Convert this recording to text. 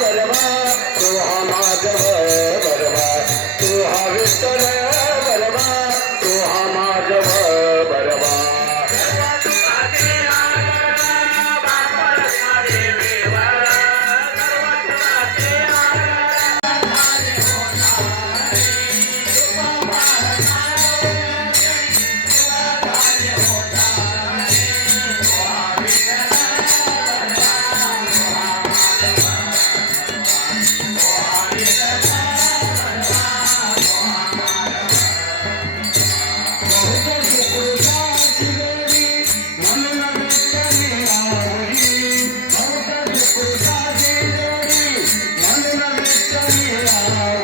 Balwa Yes.